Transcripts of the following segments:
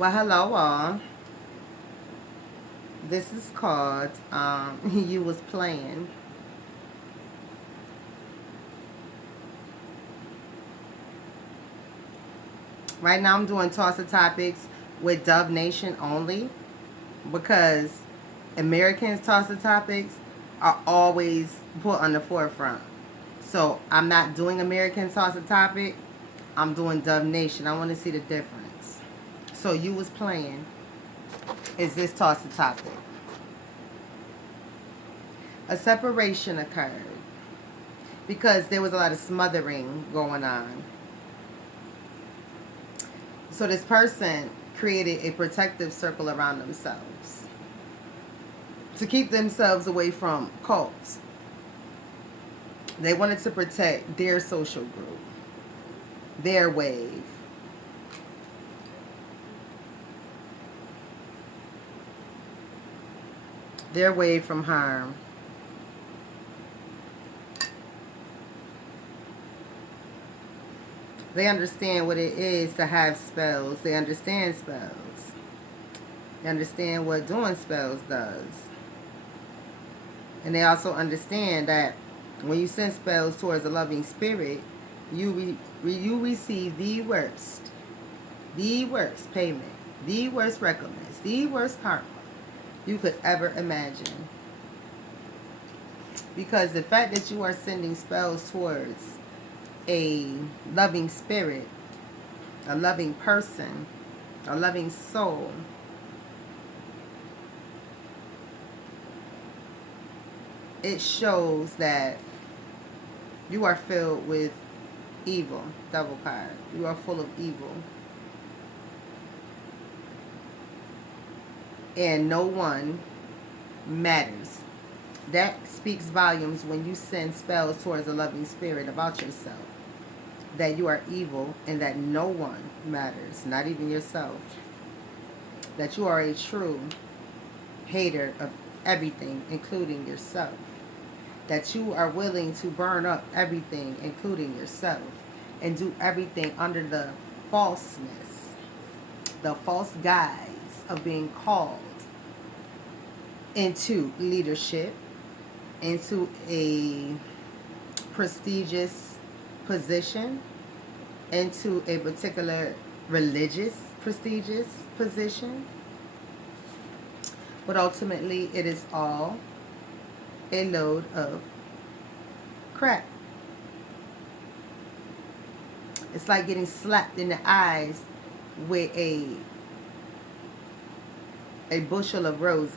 Well, hello all. This is called You Was Playing. Right now I'm doing Toss of Topics with Dove Nation only because Americans Toss of Topics are always put on the forefront. So I'm not doing American Toss of Topic. I'm doing Dove Nation. I want to see the difference. So You Was Playing is this Toss of Topic. A separation occurred because there was a lot of smothering going on. So this person created a protective circle around themselves to keep themselves away from cults. They wanted to protect their social group, their wave. Their wave from harm. They understand what it is to have spells. They understand spells. They understand what doing spells does. And they also understand that when you send spells towards a loving spirit, you receive the worst payment, the worst recompense, the worst karma you could ever imagine. Because the fact that you are sending spells towards a loving spirit, a loving person, a loving soul, it shows that you are filled with evil. Double card. You are full of evil. And no one matters. That speaks volumes when you send spells towards a loving spirit about yourself. That you are evil and that no one matters, not even yourself. That you are a true hater of everything, including yourself. That you are willing to burn up everything, including yourself, and do everything under the falseness, the false guise of being called into leadership, into a prestigious position, into a particular religious prestigious position. But ultimately, it is all a load of crap. It's like getting slapped in the eyes with a bushel of roses,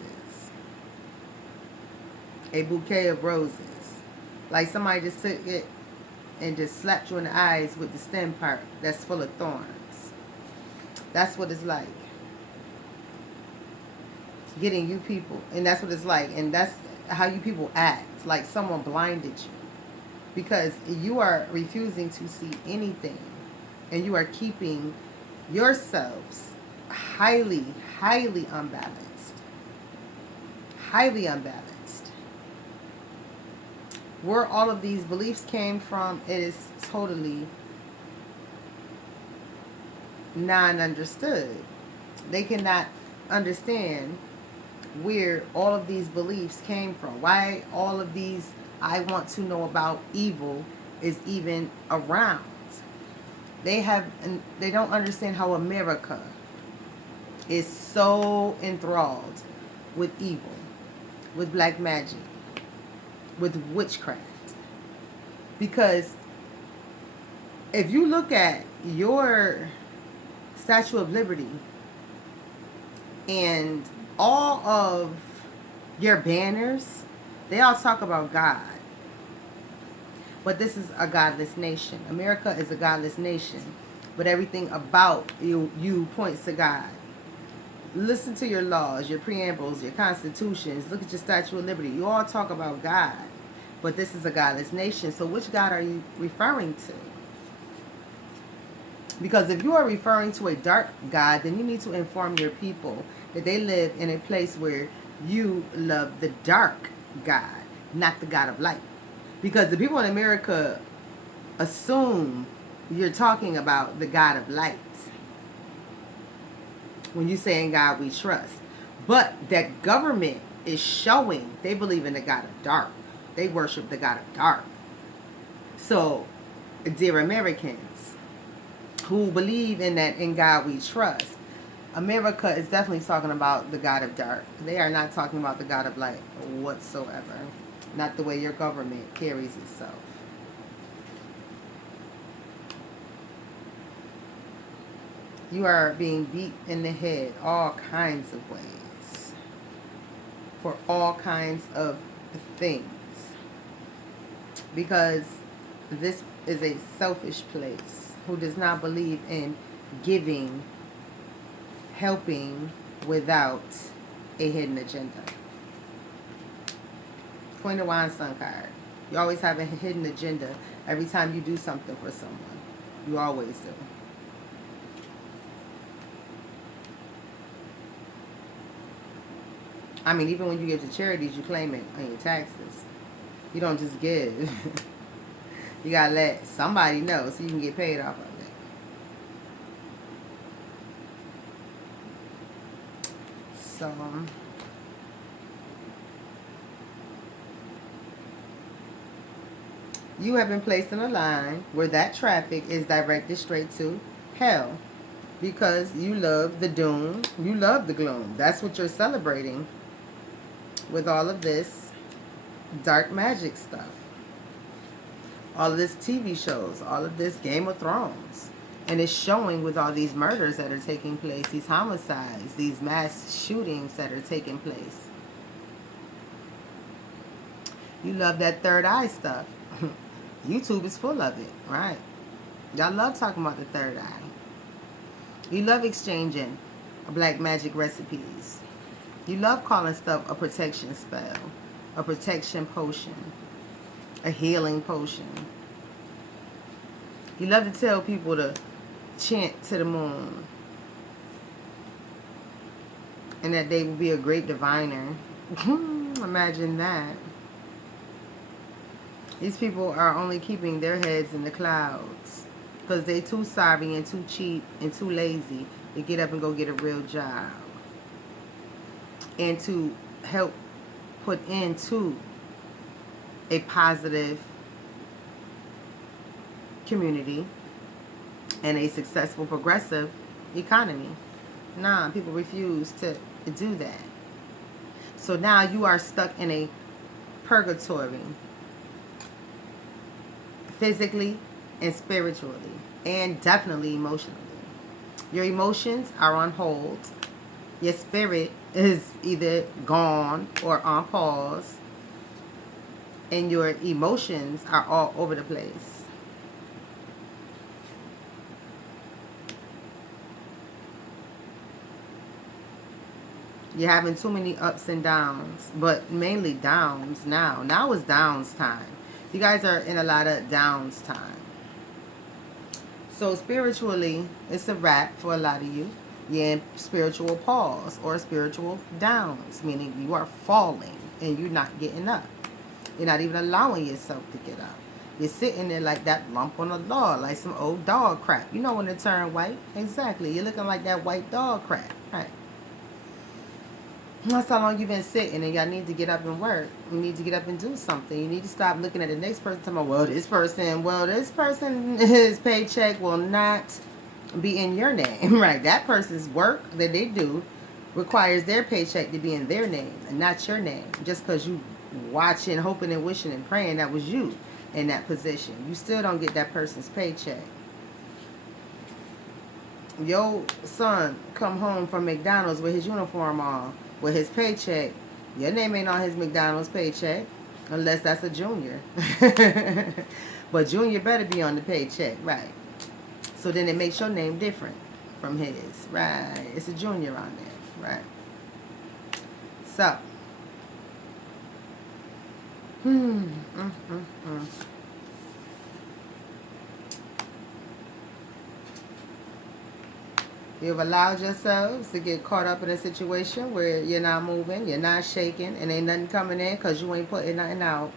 a bouquet of roses. Like somebody just took it and just slapped you in the eyes with the stem part that's full of thorns. That's what it's like. Getting you people, and that's what it's like, and that's how you people act, like someone blinded you. Because you are refusing to see anything, and you are keeping yourselves highly, highly unbalanced. Highly unbalanced. Where all of these beliefs came from, it is totally non-understood. They cannot understand where all of these beliefs came from. Why all of these I want to know about evil is even around. They don't understand how America is so enthralled with evil, with black magic, with witchcraft. Because if you look at your Statue of Liberty and all of your banners, they all talk about God. But this is a godless nation. America is a godless nation. But everything about you points to God. Listen to your laws, your preambles, your constitutions. Look at your Statue of Liberty. You all talk about God. But this is a godless nation. So which God are you referring to? Because if you are referring to a dark God, then you need to inform your people that they live in a place where you love the dark God, not the God of light. Because the people in America assume you're talking about the God of light. when you say in God we trust. But that government is showing they believe in the God of dark. They worship the God of dark. So, dear Americans who believe in that in God we trust, America is definitely talking about the God of dark. They are not talking about the God of light whatsoever. Not the way your government carries itself. You are being beat in the head all kinds of ways for all kinds of things, because this is a selfish place who does not believe in giving, helping without a hidden agenda. Queen of Wands Sun card. You always have a hidden agenda every time you do something for someone. You always do. I mean, even when you give to charities, you claim it on your taxes. You don't just give. You gotta let somebody know so you can get paid off of it. So, you have been placed in a line where that traffic is directed straight to hell, because you love the doom, you love the gloom. That's what you're celebrating with all of this dark magic stuff. All of this TV shows, all of this Game of Thrones. And it's showing with all these murders that are taking place, these homicides, these mass shootings that are taking place. You love that third eye stuff. YouTube is full of it, right? Y'all love talking about the third eye. You love exchanging black magic recipes. You love calling stuff a protection spell, a protection potion, a healing potion. You love to tell people to chant to the moon and that they will be a great diviner. Imagine that. These people are only keeping their heads in the clouds because they too sorry and too cheap and too lazy to get up and go get a real job and to help put into a positive community and a successful progressive economy. Nah, people refuse to do that. So now you are stuck in a purgatory, physically and spiritually, and definitely emotionally. Your emotions are on hold. Your spirit is either gone or on pause, and your emotions are all over the place. You're having too many ups and downs, but mainly downs now. Now is downs time. You guys are in a lot of downs time. So spiritually, it's a wrap for a lot of you. You're in spiritual pause or spiritual downs, meaning you are falling and you're not getting up. You're not even allowing yourself to get up. You're sitting there like that lump on a log, like some old dog crap. You know when it turn white? Exactly. You're looking like that white dog crap. Right. That's how long you've been sitting, and y'all need to get up and work. You need to get up and do something. You need to stop looking at the next person and talking about, this person, his paycheck will not be in your name. Right. That person's work that they do requires their paycheck to be in their name and not your name. Just because you watching, hoping and wishing and praying that was you in that position. You still don't get that person's paycheck. Your son come home from McDonald's with his uniform on, with his paycheck. Your name ain't on his McDonald's paycheck unless that's a junior. But junior better be on the paycheck, right? So then it makes your name different from his, right? It's a junior on there, right? So, You've allowed yourselves to get caught up in a situation where you're not moving, you're not shaking, and ain't nothing coming in because you ain't putting nothing out.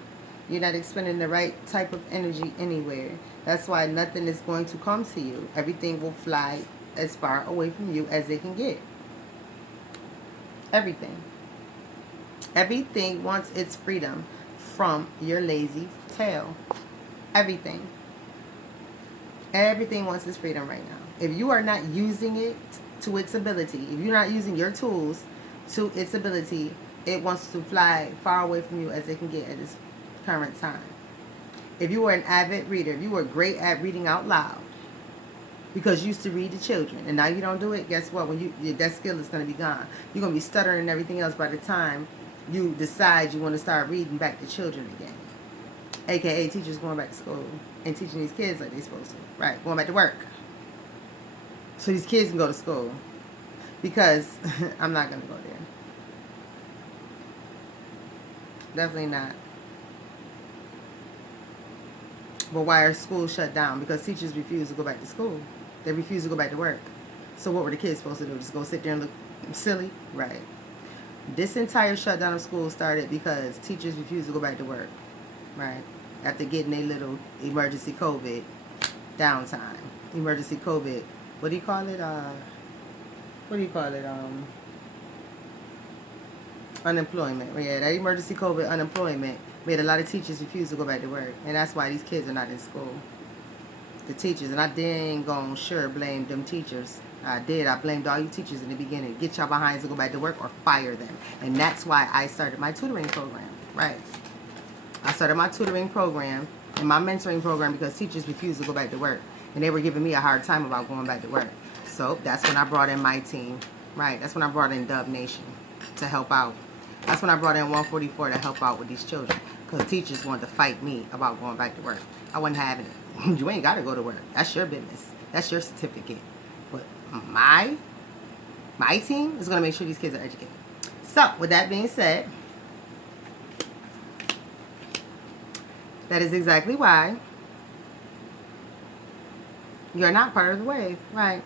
You're not expending the right type of energy anywhere. That's why nothing is going to come to you. Everything will fly as far away from you as it can get. Everything. Everything wants its freedom from your lazy tail. Everything. Everything wants its freedom right now. If you are not using it to its ability, if you're not using your tools to its ability, it wants to fly far away from you as it can get at this current time. If you were an avid reader, if you were great at reading out loud, because you used to read to children, and now you don't do it, guess what? When that skill is going to be gone. You're going to be stuttering and everything else by the time you decide you want to start reading back to children again. AKA teachers going back to school and teaching these kids like they're supposed to. Right, going back to work. So these kids can go to school. Because I'm not going to go there. Definitely not. But why are schools shut down? Because teachers refuse to go back to school. They refuse to go back to work. So what were the kids supposed to do? Just go sit there and look silly? Right. This entire shutdown of school started because teachers refused to go back to work. Right. After getting a little emergency COVID downtime. Emergency COVID. What do you call it? Unemployment. Yeah, that emergency COVID unemployment made a lot of teachers refuse to go back to work. And that's why these kids are not in school. The teachers. And I didn't go sure blame them teachers. I did. I blamed all you teachers in the beginning. Get y'all behinds to go back to work or fire them. And that's why I started my tutoring program. Right. I started my tutoring program and my mentoring program because teachers refused to go back to work. And they were giving me a hard time about going back to work. So that's when I brought in my team. Right. That's when I brought in Dub Nation to help out. That's when I brought in 144 to help out with these children. Because teachers wanted to fight me about going back to work. I wasn't having it. You ain't got to go to work. That's your business. That's your certificate. But my team is going to make sure these kids are educated. So, with that being said, that is exactly why you're not part of the wave. Right.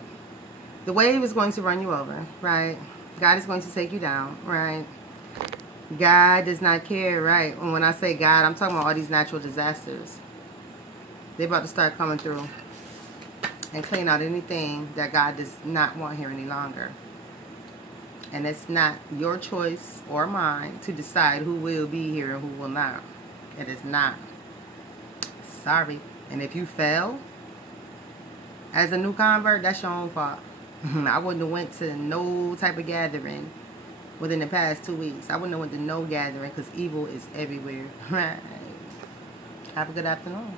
The wave is going to run you over. Right. God is going to take you down. Right. God does not care, right? And when I say God, I'm talking about all these natural disasters. They're about to start coming through and clean out anything that God does not want here any longer. And it's not your choice or mine to decide who will be here and who will not. It is not. Sorry. And if you fail as a new convert, that's your own fault. I wouldn't have went to no type of gathering within the past 2 weeks. I wouldn't have went to no gathering because evil is everywhere. Right. Have a good afternoon.